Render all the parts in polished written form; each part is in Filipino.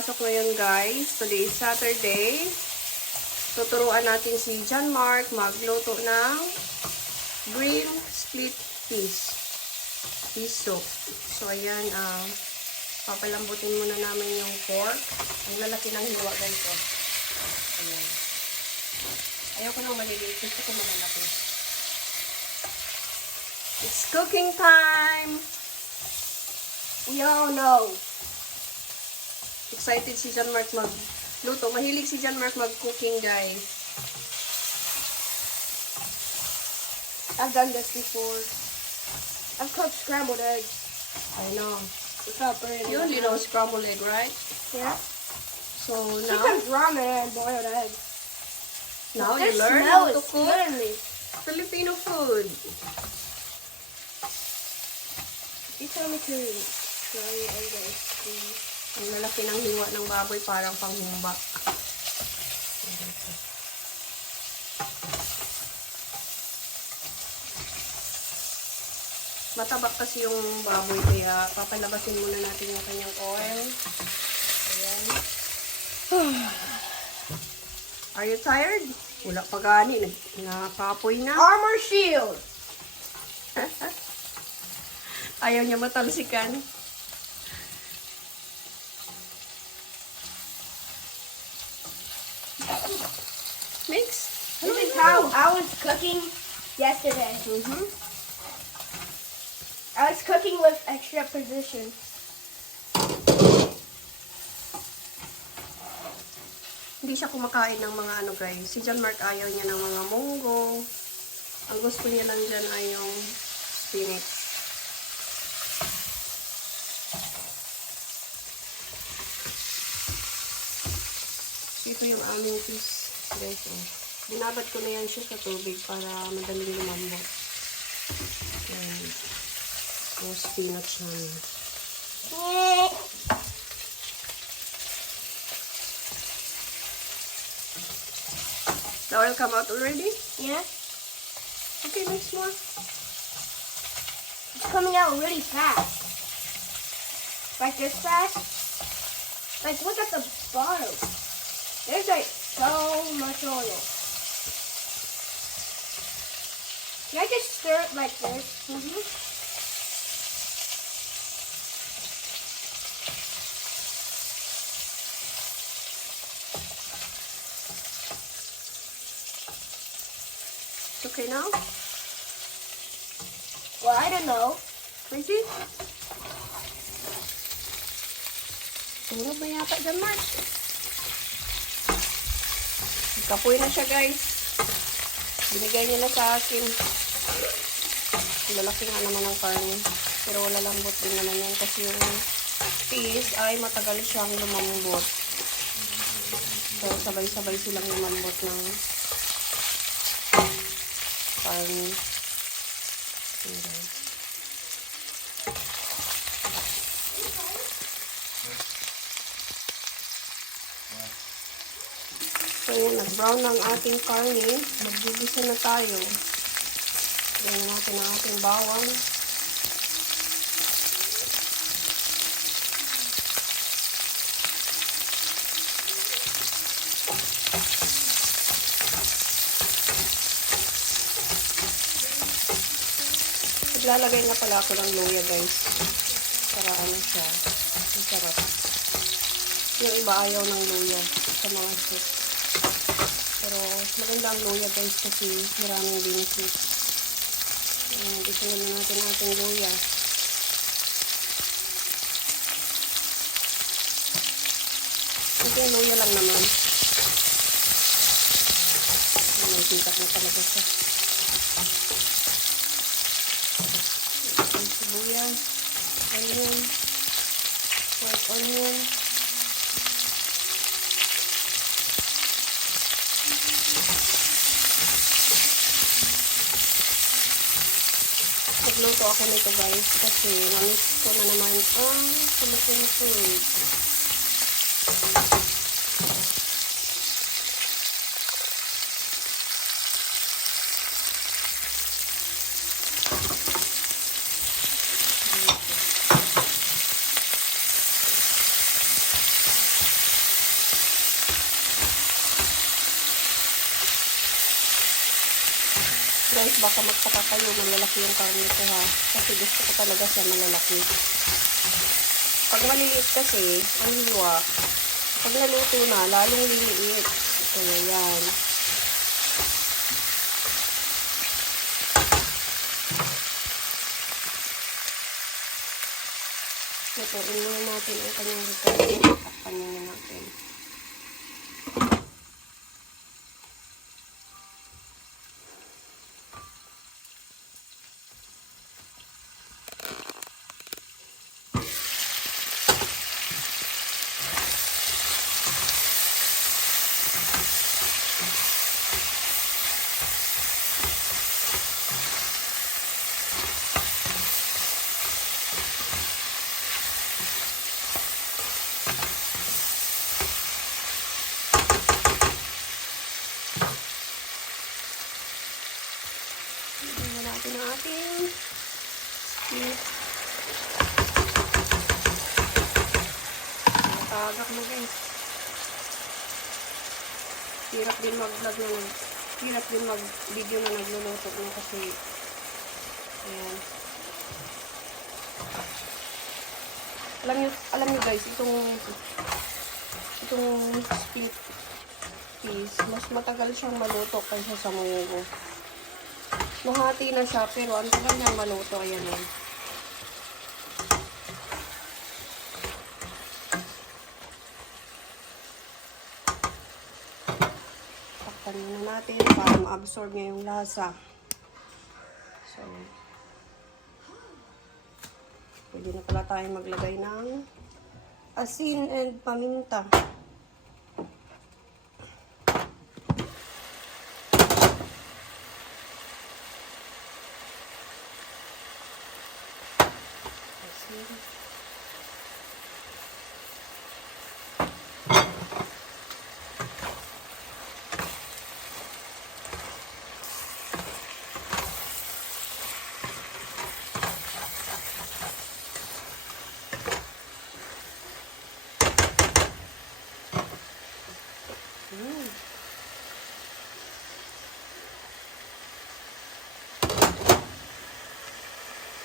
pasok ngayon guys. Today is Saturday. Tuturuan natin si John Mark magluto ng green split fish soup. So ayan, papalambutin muna namin yung pork. Ang lalaki ng hiwa guys. Ayan. Ayaw ko nang maliliit. Gusto ko malalaki. It's cooking time! We all know. Excited si John Mark magluto. Mahilig si John Mark mag-cooking, guys. I've done this before. I've cooked scrambled eggs. I know. Without burning. You only know scrambled egg, right? Yeah. So now, Sometimes ramen and boiled eggs. now you This learn smell how to is cook killing me. Filipino food. You tell me to try eggs, please. Ang lalaki ng hiwa ng baboy, parang panghumba. Matabak kasi yung baboy, kaya papalabasin muna natin yung kanyang oil. Ayan. Are you tired? Wala pa gani. Nakapoy na. Armor shield. Ayaw niya matalsikan. Mix. This is how I was cooking yesterday. I was cooking with extra precision. Hindi siya kumakain ng mga ano guys. Si John Mark ayaw niya ng mga munggo. Ang gusto niya lang dyan ay yung spinach. Ito yung aming fish guys. Binabad ko na yan siya sa tubig para madaling lumambot. Ayan. Yung spinach namin. The oil come out already? Yeah. Okay, mix more. It's coming out really fast. Like this fast. Like look at the bottom. There's like so much oil. Can I just stir it like this? It's okay now? Well, I don't know. Crazy? Tulog na yata dyan, Mark. Kapoy na siya, guys. Binigay niya na sa akin. Lalaki nga naman ang karne. Pero wala lambot din naman yan kasi yung fish ay matagal siyang lumambot. So, sabay-sabay silang lumambot ng karne. So, nag-brown na ang ating karne. Maggigisa na tayo. Lagyan natin ang ating bawang. Naglalagay na pala ako ng luya, guys. Para ano siya. Ang sarap. Yung iba ayaw ng luya sa mga soup. Pero maganda ang luya, guys, kasi maraming benefits. Dito na natin ating luya. Ito luya lang naman. May titak na talaga siya. Sibuyas, onion, white onion. Nagluto ako nito guys kasi na-miss ko na naman ang Filipino food. guys, baka magtaka kayo, malalaki yung karne ko ha. Kasi gusto ko talaga siya malalaki. Pag maliliit kasi, ang hiwa, pag naluto na, lalong liliit. Kaya yan. Lutuin muna natin ang kanyang ricardo. Takpan muna natin. Tingnan natin ang ating split. Tagak mo guys. Hirap din mag-vlog na hirap din mag-video na nagluluto na kasi ayan. Alam nyo guys, itong split piece, mas matagal siyang maluto kaysa sa munggo. Nahati na siya, pero ang tagal niyang maluto. Ayan o. Takpan muna natin para ma-absorb niya yung lasa. So, pwede na pala tayong maglagay ng asin and paminta.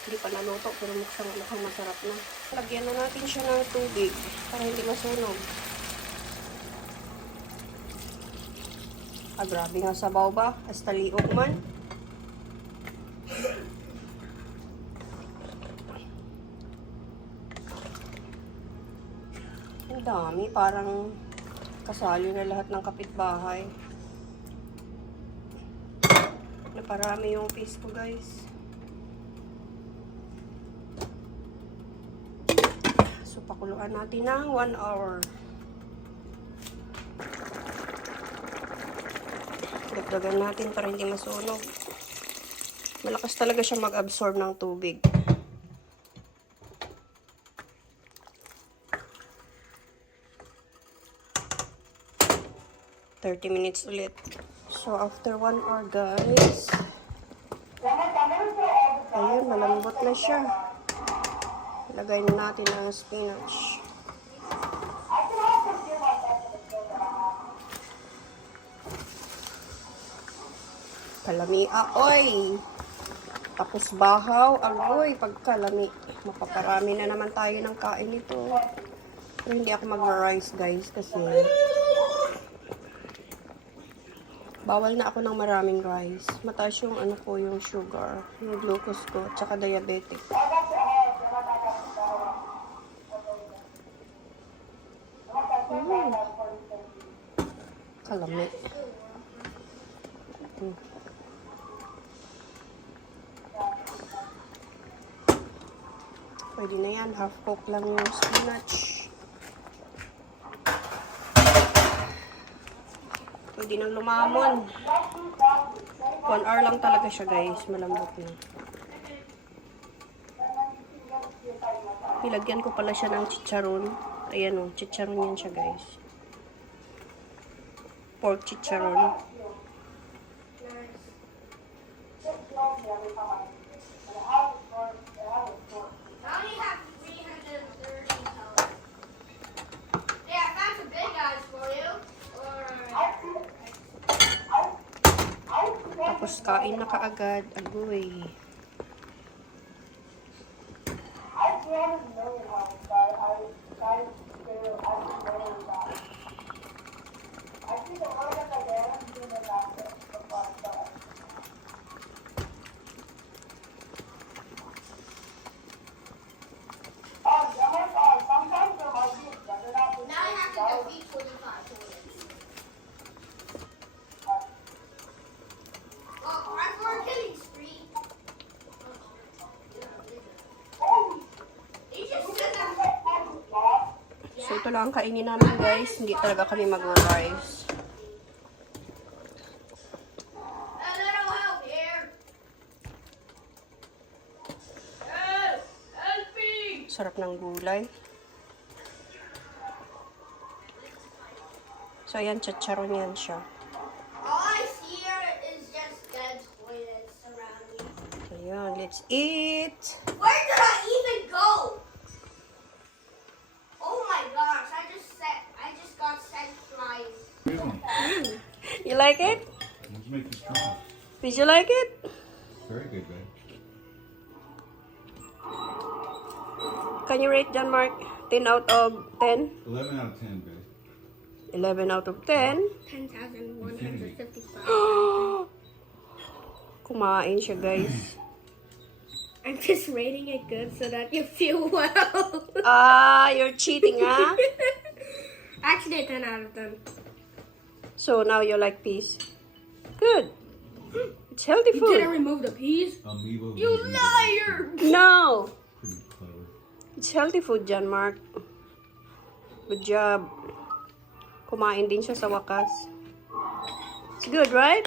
Hindi pa naluto, pero mukhang masarap na. Lagyan na natin siya ng tubig para hindi masunog. Ah, grabe nga sabaw ba? Hasta liog man. Ang dami, parang kasali na lahat ng kapitbahay. Naparami yung fish ko guys. So, pakuluan natin ng 1 hour. Dagdagan natin para hindi masunog. Malakas talaga siya mag-absorb ng tubig. $30 minutes ulit. So, after 1 hour, guys. Ayun, malambot na siya. Lagay na natin ang spinach. Kalami, oy! Tapos bahaw, agoy, pagkalami. Mapaparami na naman tayo ng kain nito. Pero hindi ako mag-rice, guys, kasi bawal na ako ng maraming rice. Mataas yung ano ko, yung sugar, yung glucose ko, tsaka diabetic. Kalami. Pwede na yan. Half cook lang yung spinach. Pwede nang lumamon. 1 hour lang talaga siya guys. Malambot na. Nilagyan ko pala siya ng chicharon. Ayan o. Chicharon yan siya guys. Pork chicharon. Tapos Kain na kaagad. Agoy. Now I have to defeat 45 toilets. Well, I'm for a killing spree. He just said that. So, ito lang ang kainin namin, guys. Hindi talaga kami mag-rice. A little help here. Help! Help me! Sarap ng gulay. So, ayan, chicharon yan siya. All I see here is just dead toilets around me. Ayan, let's eat. Where did I even go? Oh my gosh, I just got sent flying. Really? You like it? Let's make you strong. Did you like it? Very good, babe. Can you rate John Mark 10 out of 10? 11 out of 10, babe. 11 out of 10. 10,155. Kumain siya, guys. I'm just rating it good so that you feel well. Ah, you're cheating, ah? Actually, a 10 out of 10. So, now you like peas. Good. It's healthy You didn't food. remove the peas? Amoeba. You liar! No. Pretty clever. It's healthy food, John Mark. Good job. Kumain din siya sa wakas. It's good, right?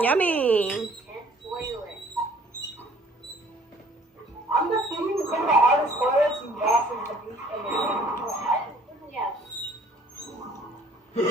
Yummy. I'm just thinking to come to all the toilets and washrooms and the beach and the